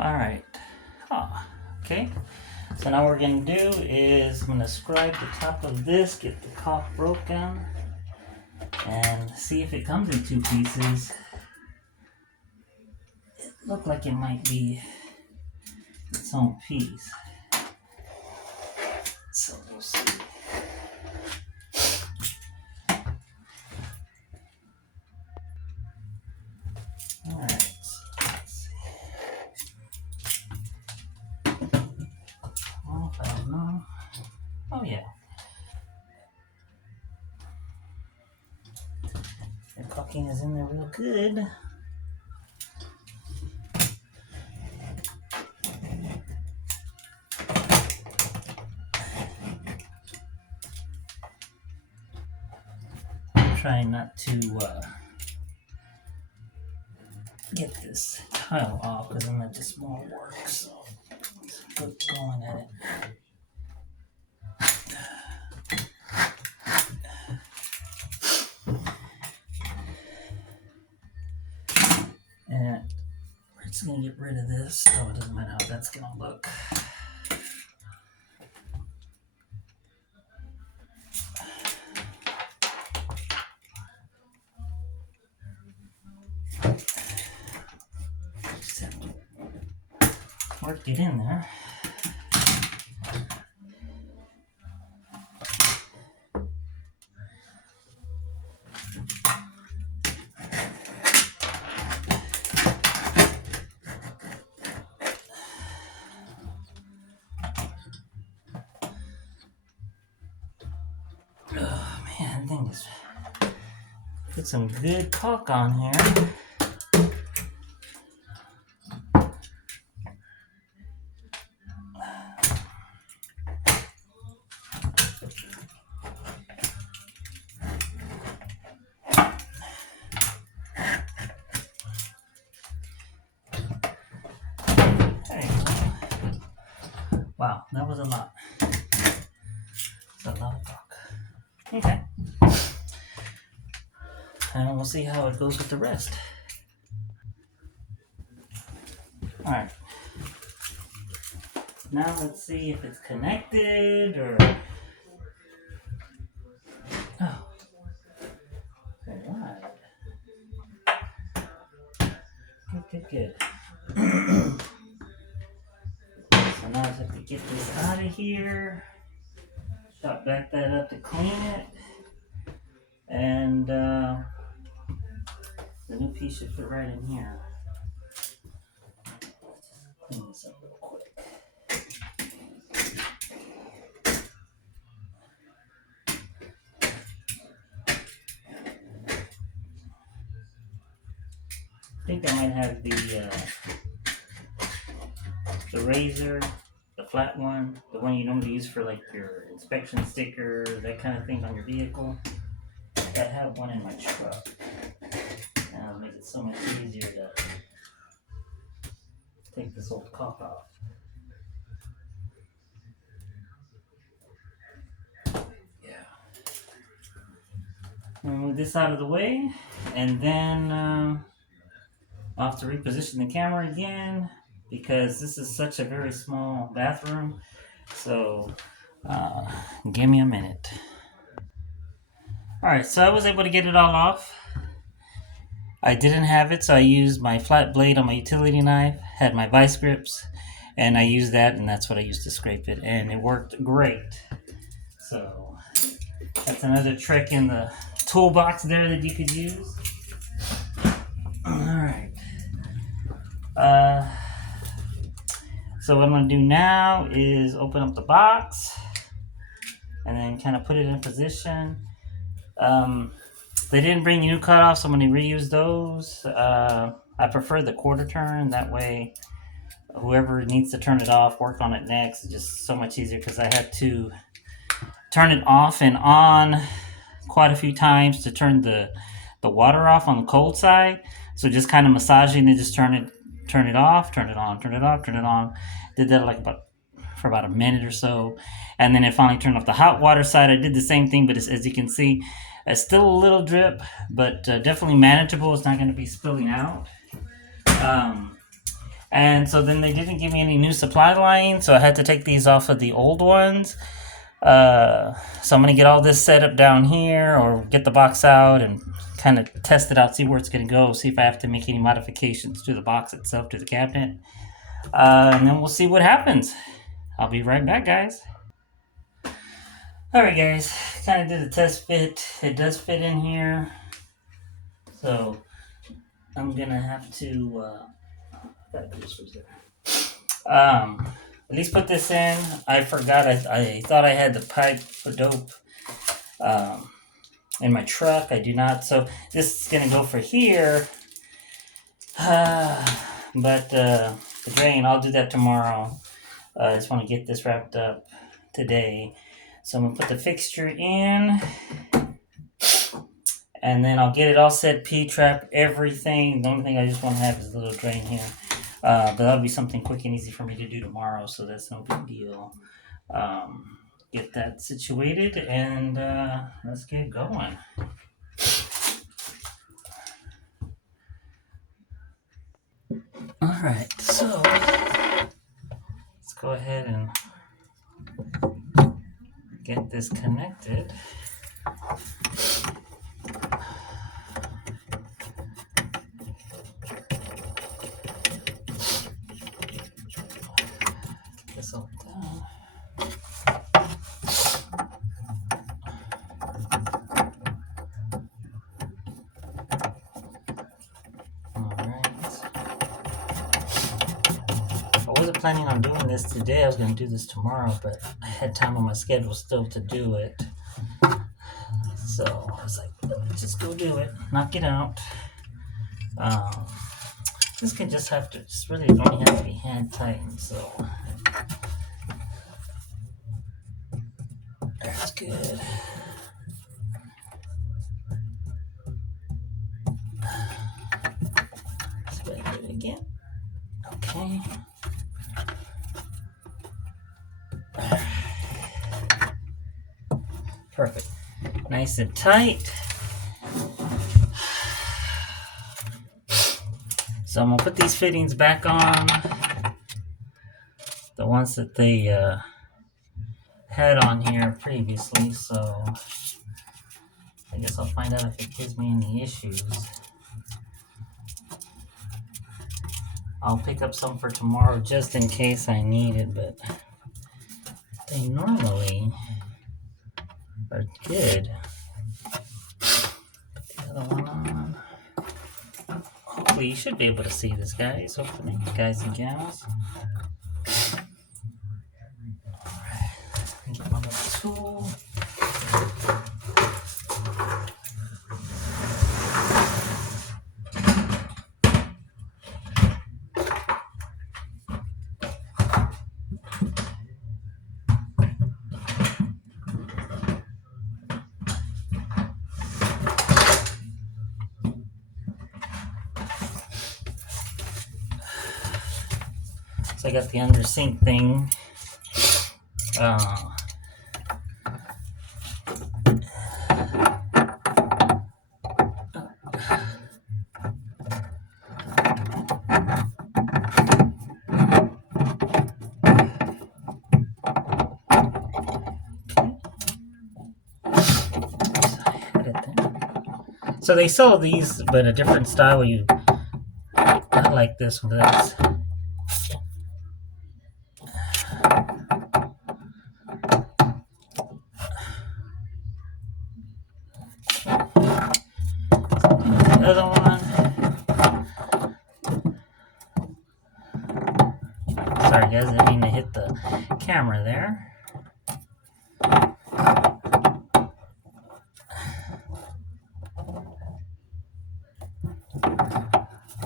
All right. Okay. So now what we're going to do is I'm going to scribe the top of this, get the caulk broken, and see if it comes in two pieces. It looked like it might be its own piece. So we'll see. All right. So let's see. Oh, I don't know. Oh yeah. The caulking is in there real good. I'm trying not to get this tile off because I'm not just more work. So let's get going at it. And we're just gonna get rid of this, so it doesn't matter how that's gonna look. Just have to work it in there. Oh man, I think just put some good caulk on here. There you go. Wow, that was a lot. It's a lot of caulk. Okay. And we'll see how it goes with the rest. Alright. Now let's see if it's connected or... Oh. Alright. Good. So now I have to get this out of here. Back that up to clean it. And the new piece should fit right in here. Clean this up real quick. I think I might have the razor, the flat one, the one you normally use for like your inspection sticker, that kind of thing on your vehicle. I have one in my truck. And it'll make it so much easier to take this old caulk off. Yeah. I'll move this out of the way, and then I'll have to reposition the camera again because this is such a very small bathroom. So give me a minute. Alright, so I was able to get it all off. I didn't have it, so I used my flat blade on my utility knife, had my vice grips, and I used that, and that's what I used to scrape it, and it worked great. So that's another trick in the toolbox there that you could use. Alright. So what I'm going to do now is open up the box and then kind of put it in position. They didn't bring new cutoffs, so I'm going to reuse those. I prefer the quarter turn. That way, whoever needs to turn it off, work on it next. It's just so much easier because I had to turn it off and on quite a few times to turn the water off on the cold side. So just kind of massaging and just turn it off, turn it on, turn it off, turn it on. Did that for about a minute or so, and then it finally turned off the hot water side. I did the same thing, but as you can see, it's still a little drip, but definitely manageable. It's not going to be spilling out. And so then they didn't give me any new supply lines, so I had to take these off of the old ones. So I'm gonna get all this set up down here, or get the box out and kind of test it out, see where it's gonna go, see if I have to make any modifications to the box itself, to the cabinet, and then we'll see what happens. I'll be right back, guys. All right, guys, kind of did a test fit. It does fit in here, so I'm gonna have to at least put this in. I forgot. I thought I had the pipe for dope in my truck. I do not. So this is gonna go for here. But the drain, I'll do that tomorrow. I just want to get this wrapped up today. So I'm gonna put the fixture in, and then I'll get it all set, P-trap, everything. The only thing I just want to have is a little drain here. But that'll be something quick and easy for me to do tomorrow, so that's no big deal. Get that situated, and let's get going. All right, so let's go ahead and get this connected. Get this all done. I wasn't planning on doing this today. I was going to do this tomorrow, but I had time on my schedule still to do it. So I was like, let's just go do it, knock it out. This can just have to, just really only have to be hand tightened, so that's good. Let's go ahead and do it again. Okay. Perfect. Nice and tight. So I'm going to put these fittings back on. The ones that they had on here previously. So I guess I'll find out if it gives me any issues. I'll pick up some for tomorrow just in case I need it, but they normally are good. Put the other one on. Hopefully you should be able to see this, guys. Hopefully, guys and gals. Alright, get my little tool. So I got the under sink thing. So they sell these, but a different style. You not like this one. That's the other one. Sorry, guys, I didn't mean to hit the camera there.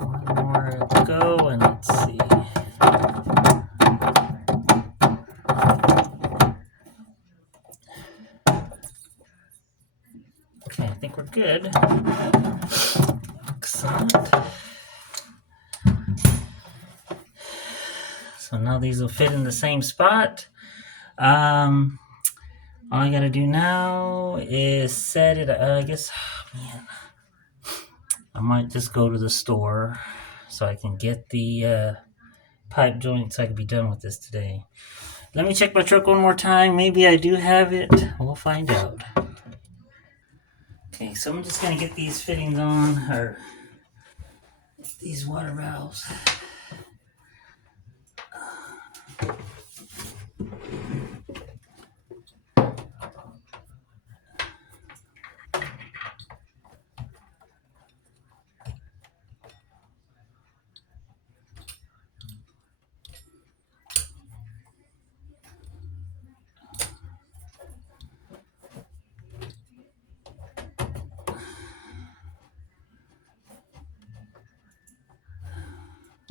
One more to go, and let's see. Okay, I think we're good. Excellent. So now these will fit in the same spot. All I gotta do now is set it. I guess, man, I might just go to the store so I can get the pipe joint so I can be done with this today. Let me check my truck one more time. Maybe I do have it. We'll find out. Okay, so I'm just gonna get these fittings on, or these water valves.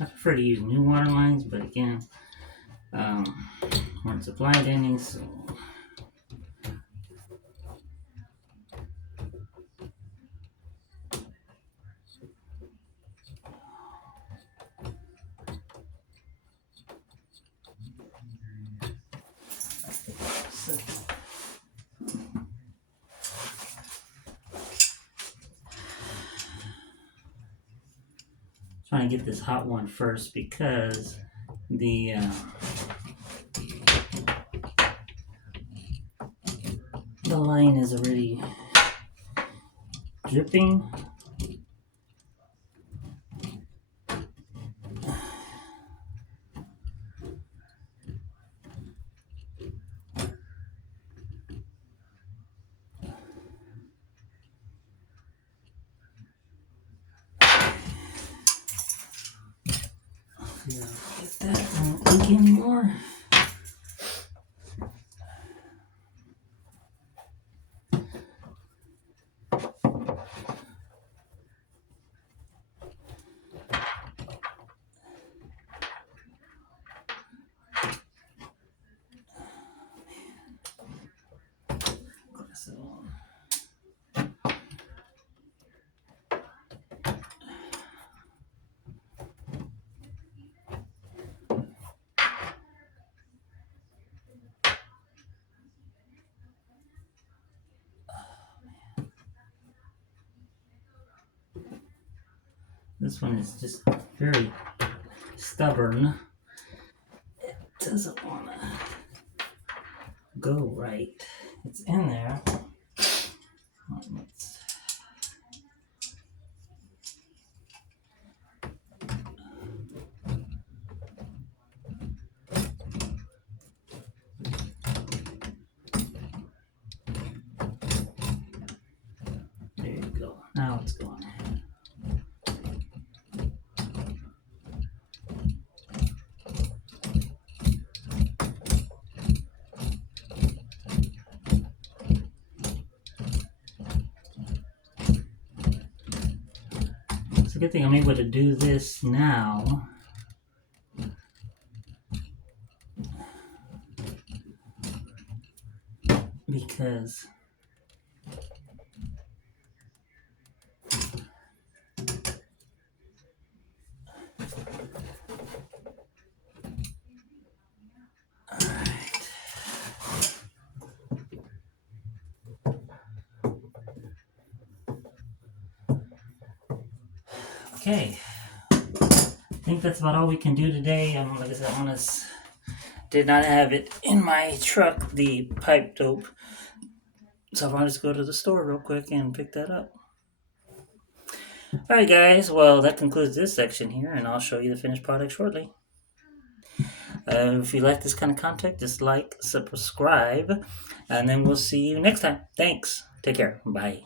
I prefer to use new water lines, but again, weren't supplied any, so. Trying to get this hot one first because the line is already dripping. Get that, I don't leak anymore. This one is just very stubborn. It doesn't want to go right. It's in there. There you go. Now it's going. It's a good thing I'm able to do this now. Because okay, I think that's about all we can do today. Like I said, did not have it in my truck, the pipe dope. So I'll just go to the store real quick and pick that up. Alright guys, well that concludes this section here, and I'll show you the finished product shortly. If you like this kind of content, just like, subscribe, and then we'll see you next time. Thanks. Take care. Bye.